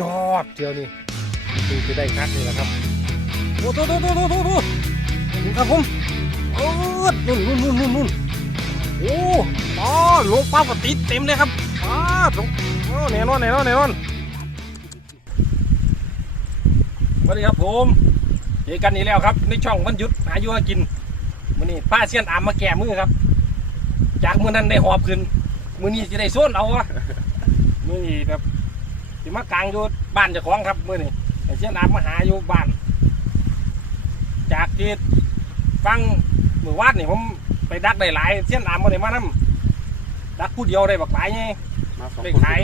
ยอดเดียวนี่ดูจะได้คัดนี่แหละครับโอ้โหโอ้โหโอ้โหโอ้โหนี่ครับผมเออนุ่นนุ่นนุ่นนุ่นนุ่นโอ้อ๋อโลป้าปติดเต็มเลยครับป้าตรงโอ้แน่นอนแน่นอนแน่นอนสวัสดีครับผมเจอกันอีกแล้วครับ ในช่องวันหยุดหาอยู่หากินวันนี้ป้าเซียนอามมาแก่มือครับ จากมือนั้นได้หอบขึ้นมือนี้จะได้โซนเอาวะมือนี้แบบ สิมากลางอยู่บ้านเจ้าของครับมือนี้ไอ้เช่นอาบมาหาอยู่บ้าน จากที่ฟังมือวาดนี่ผมไปดักได้หลายเช่นอามมาได้มานํดักผู้เดียวได้บักหลายไง มาสองไปคนขาย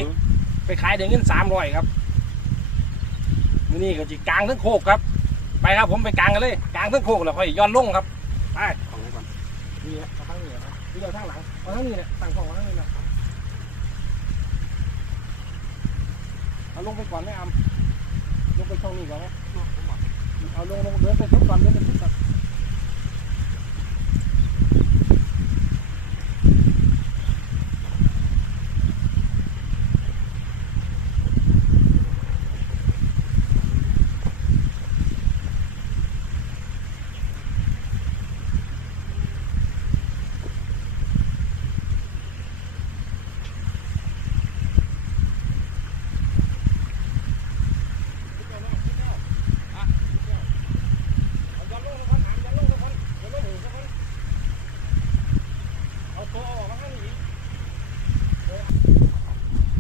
ไปขายได้เงินสามร้อยครับมือนี้ก็จิกลางทั้งโคกครับ ไปครับผมไปกลางกันเลยกลางทั้งโคกแล้วค่อยย้อนลงครับไปของไว้ก่อนนี่เอาทั้งนี้นะนี่เอาทั้งหลังเอาทั้งนี้นะตั้งกล้องเอาทั้งนี้นะเอา ลงไปก่อนไหมอำลงไปช่องนี้ก่อนไหมเอาลงลงเดินไปทุกก่อนเดินไปทุกก่อนเอาย้อนลงไปก่อนอำย้อนลงไปก่อนย้อนลงไปก่อนเอาตัวออกมาข้างนี้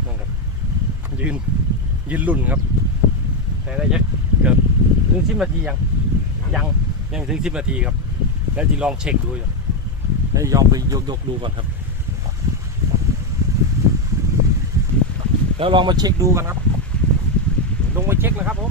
นั่นครับยืน ยืนลุ่นครับ แต่ได้ยักเกือบถึงสิบนาทียัง ยังยังถึงสิบนาทีครับ แล้วจะลองเช็คดูอยู่แล้วลองไปยกยกดูก่อนครับ แล้วลองมาเช็คดูกันครับ ลงมาเช็คนะครับผม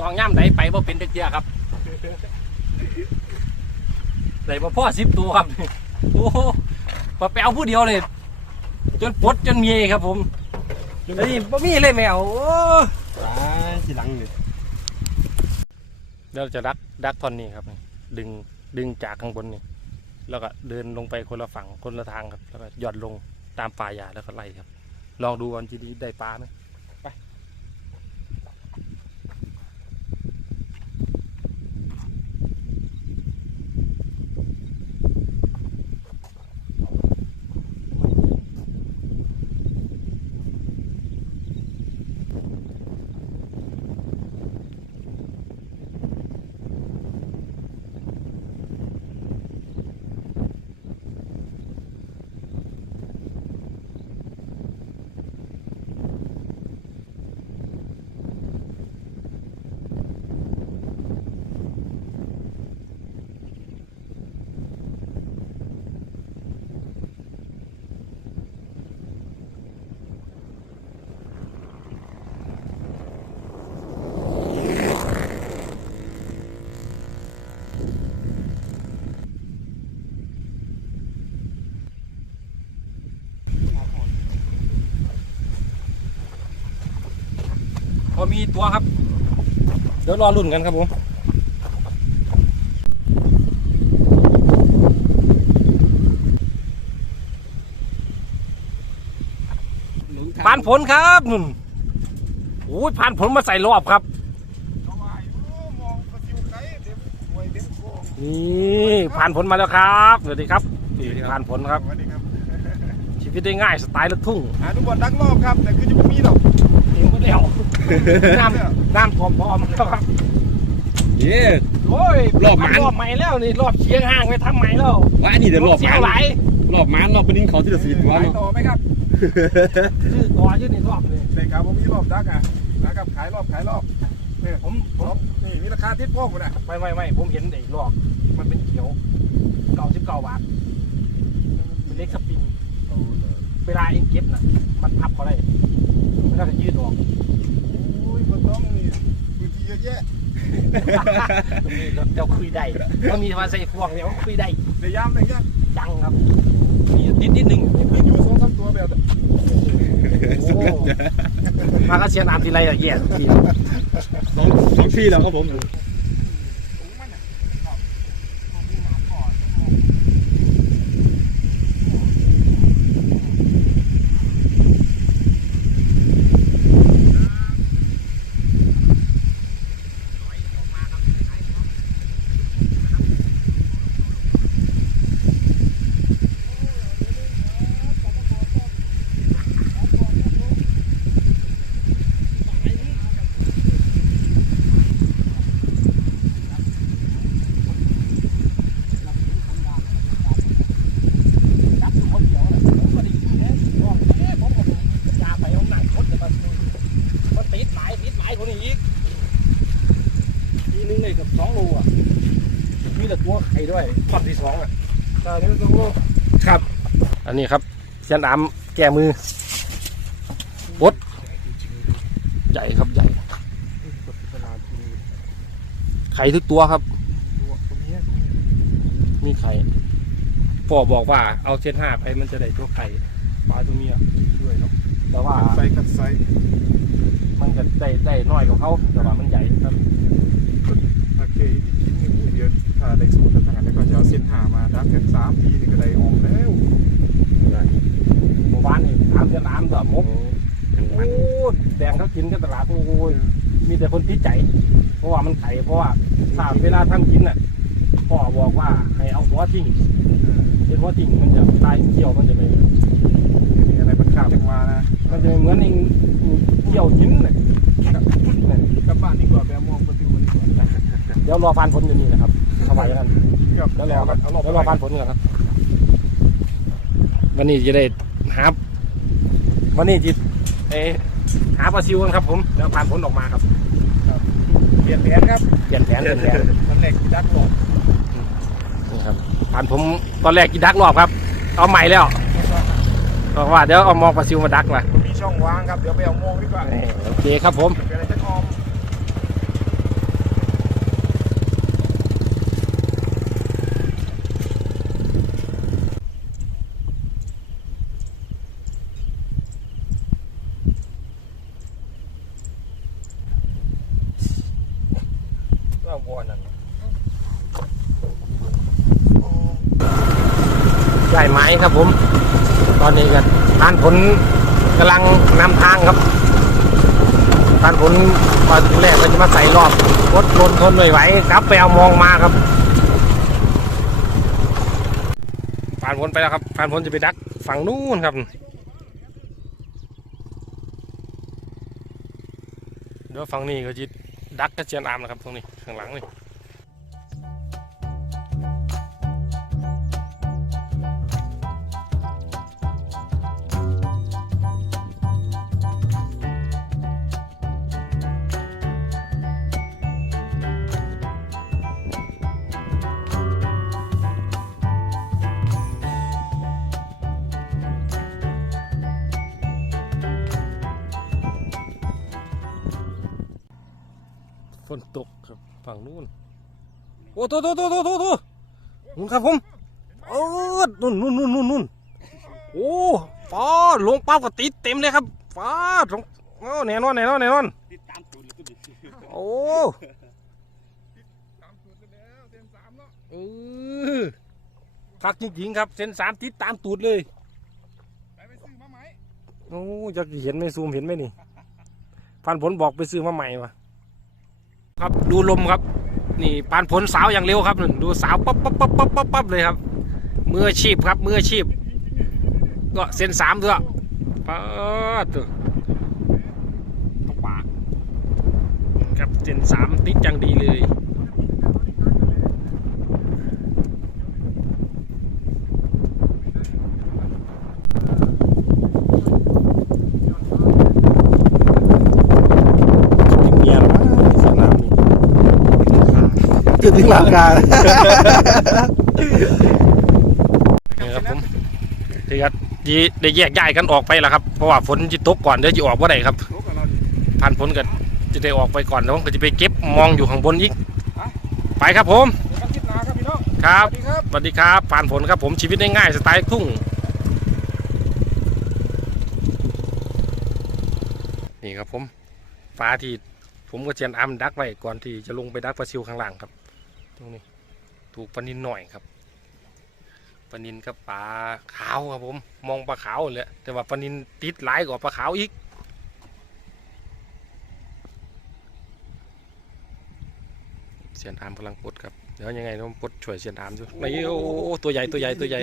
สองย่ำไหนไปบ่เป็นเด็กเดียครับไหนมาพ่อสิบตัวครับ โอ้โหมาแปลวผู้เดียวเลย จนปลดจนเมียครับ ผมแล้วนี่บ่มีเลยแมวโอ้ตายทีหลังเลยเดี๋ยวจะดักดักท่อนนี้ครับ ดึงดึงจากข้างบนนี่แล้วก็เดินลงไปคนละฝั่งคนละทางครับ แล้วก็หย่อนลงตามป่าหญ้าแล้วก็ไล่ครับ ลองดูวันจีนี้ได้ปลาไหม มีตัวครับ เดี๋ยวรอรุ่นกันครับผมผ่านผลครับนุ่นโอ้ยผ่านผลมาใส่รอบครับ นี่ผ่านผลมาแล้วครับสวัสดีครับนี่ผ่านผลครับสวัสดีครับชีวิตได้ง่ายสไตล์ลูกทุ่งหาทุกคนดักรอบครับ แต่คือจะไม่มีหรอกเองไม่เดียว น้ำน้ำพร้อมๆแล้วครับเย้โอ้ยรอบหมันรอบใหม่แล้วนี่รอบเชียงห่างไปทำใหม่แล้วว่าอันนี้เดี๋ยวรอบเสีมัยนหลายรอบมันรอบเป็นนิ่งเขาที่จะสีดหัวขายเนาะต่อไหมครับขชื่อต่อชื่อนี่รอบเลยแต่ครับผมมีรอบดักอะนะครับขายรอบขายรอบเนี่ยผมผรมอบนี่มีราคาทิศพ่อผมนะไม่ไม่ไม่ผมเห็นไอ้รอบมันเป็นเขียวเก้าสิบเก้าบาทเป็นเล็กสปริงเวลาเองเก็บน่ะมันพับเขาได้ไม่ได้จะยืดออก โอ้ยมันต้องมีพื้นที่ เยอะแยะตรงนี้เราเจ้าคุยได้มันมีมาใส่พวงเนี่ยมันคุยได้ในยามในยามจังครับ มีนิดนิดนึงมีอยู่สองสามตัวแบบโอ้มาก็เชียร์น้ำทีไรอะแย่ทุกทีสองสองที่แล้วครับผม รับเขาเดียวนะผมก็ได้ยินนะรอบนี้ผมก็มียาไปเอาหนังคดจะมามันติดหลายติดหลายคนนี้อีกทีนึงเลยกับสองโลอะมีแต่ตัวไข่ ด้วยทอดที่สองอะตาเนี่ยต้องโลครับ อันนี้ครับเชียนอามแก้มือปดใหญ่ครับใหญ่เวลากินไข่ทุกตัวครับตัวตรงนี้ตรงนี้มีไข่พ่อบอกว่าเอาเส้นห้าไปมันจะได้ตัวไข่ปลาตัวเมียด้วยเนาะแต่ว่าไซส์คัดไซส์มันจะได้ได้น้อยกว่าเขาแต่ว่ามันใหญ่ครับถ้าเคยกินนี่เดี๋ยวถ้าได้สูตร ทางนั้นก็จะเอาเส้นหามาดักกันสามปีนี่ก็ได้ออกแล้วหมู่บ้านนี่ถามเส้นน้ำแบบมกทั้งวัโอ้นแดงเขากินกันตลาดโอ้ยมีแต่คนติดใจ เพราะว่ามันไข่เพราะว่าถ้าเวลาทำกินน่ะพ่อบอกว่าให้เอาหัวทิ้งเป็นหัวทิ้งมันจะตายเกี่ยวมันจะไม่มีอะไรมันขาดลงมานะมันจะเหมือนเองเกี่ยวหินน่ะกลับบ้านดีกว่าแบบมองประตูดีกว่าเดี๋ยวรอฟันผลอยู่นี่นะครับเข้าไปกัน เกือบแล้วรแล้อวกักันนเอารอบแล้วรอฟันผลกันครับ วันนี้จะได้หาวันนี้จิเออหาปลาซิวกันครับ ผมแล้วผ่านผลออกมาครับ เปลี่ยนแผนครับเปลี่ยนแผนเปลี่ยนแผนมันแหลกดักหลอดนี่ครับผ่านผมตอนแรกกินดักรอบครับ เอาใหม่แล้วเพราะว่าเดี๋ยวเอามองปลาซิวมาดักมามีช่องว่างครับเดี๋ยวไปเอาโมงดีกว่านี่โอเคครับผมเป็นอะไรจะออม ว่าวัวนั่นใหญ่ไหม ครับผม ตอนนี้กันผ่านผลกำลังนำทางครับผ่านผลตอนแรกเราจะมาใส่รอบรถลนทนไม่ไหวกลับไปเอามองมาครับผ่านผลไปแล้วครับผ่านผลจะไปดักฝั่งนู้นครับเดี๋ยวฝั่งนี้ก็จะดักกระเจียนอามนะครับตรงนี้ข้างหลังนี่ นตกครับฝั่งนู้นโอ้โตโตโตโตโตโตนู่นครับผมเออนู่นนู่นนู่นนู่นนู่นโอ้ป้าลงปั๊บก็ติดเต็มเลยครับป้าลงโอ้แน่นอนแน่นอนแน่นอนโอ้ตามสูตรแล้วเต็มสามเนาะเออคักจริงๆครับเส้นสามติดตามตูดเลยไปไปซื้อมาไหมโอ้จะเห็นไหมซูมเห็นไหมนี่พันผลบอกไปซื้อมาใหม่วะ ครับดูลมครับ นี่ปานผลสาวอย่างเร็วครับนั่นดูสาวปั๊บปั๊บปั๊บปั๊บปั๊บปั๊บเลยครับมืออาชีพครับมืออาชีพ ก็เส้นสามด้วยป๊าตัวปากครับเส้นสามติดจังดีเลย จนถึงหลังคานี่ครับผมที่ครับยีได้แยกย้ายกันออกไปแล้วครับ เพราะว่าฝนจะตกก่อนเดี๋ยวจะออกว่าไดครับ ผ่านฝนก็จะได้ออกไปก่อนแล้วมก็จะไปเก็บมองอยู่ข้างบนอีก ไปครับผม ครับ สวัสดีครับ ผ่านผลครับผมชีวิตง่ายๆสไตล์ทุ่ง นี่ครับผม ปลาที่ผมก็เชียนอัมดักไว้ก่อนที่จะลงไปดักปลาซิวข้างล่างครับ ตรงนี้ถูกปลานินหน่อยครับปลานินกับปลาขาวครับผมมองปลาขาวเลยแต่ว่าปลานินติดหลายกว่าปลาขาวอีกเชียนอามกำลังปดครับเดี๋ยวยังไงต้องปดช่วยเชียนอามอยู่นี่โอ้ตัวใหญ่ตัวใหญ่ตัวใหญ่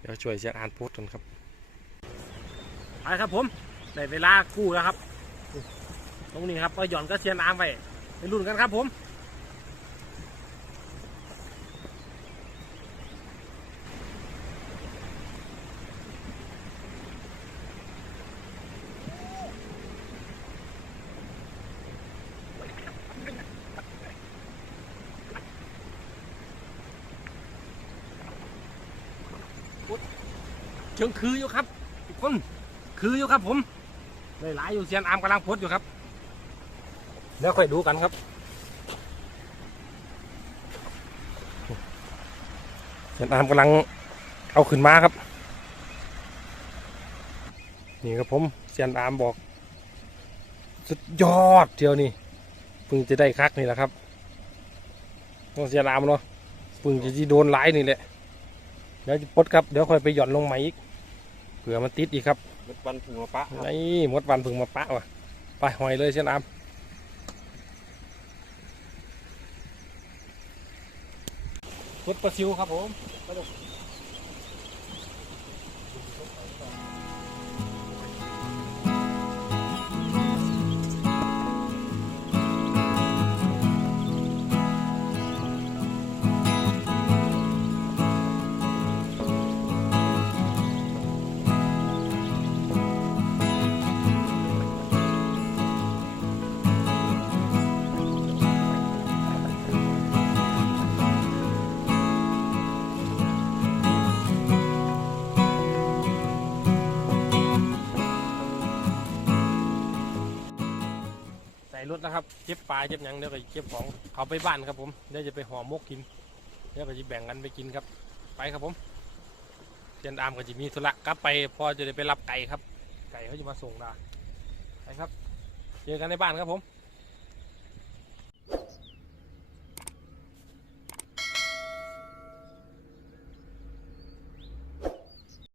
เดี๋ยวช่วยเชียนอามปดกันครับไปครับผมได้เวลากู้แล้วครับ ตรงนี้ครับก็หย่อนก็เชียนอามไปไปรุ่นกันครับผมเชิงคืออยู่ครับทุกคนคืออยู่ครับผมได้หลายอยู่เซียนอามกำลังพดอยู่ครับ เดี๋ยวค่อยดูกันครับเซียนอามกำลังเอาขึ้นมาครับ นี่ครับผมเซียนอามบอก สุดยอดเดียวนี่เพิ่งจะได้คักนี่แหละครับต้องเซียนอามเนาะเพิ่งจะโดนหลายนี่แหละเดี๋ยวจะปลดครับเดี๋ยวค่อยไปหย่อนลงใหม่อีกเผื่อมันติดอีกครับรถบันถึงมาปะนี่มดวันพึ่งมาปะว่ะไปหอยเลยเช่นอาม พุดประซิวครับผม รถนะครับเก็บปลาเก็บหยังเดี๋ยวก็เก็บของเขาไปบ้านครับผมเดี๋ยวจะไปห่อมกกินเดี๋ยวก็จะแบ่งกันไปกินครับ ไปครับผมเจนอามก็จะมีธุระกลับไปพอจะได้ไปรับไก่ครับ ไก่เขาจะมาส่งดาไปครับ เจอกันในบ้านครับผม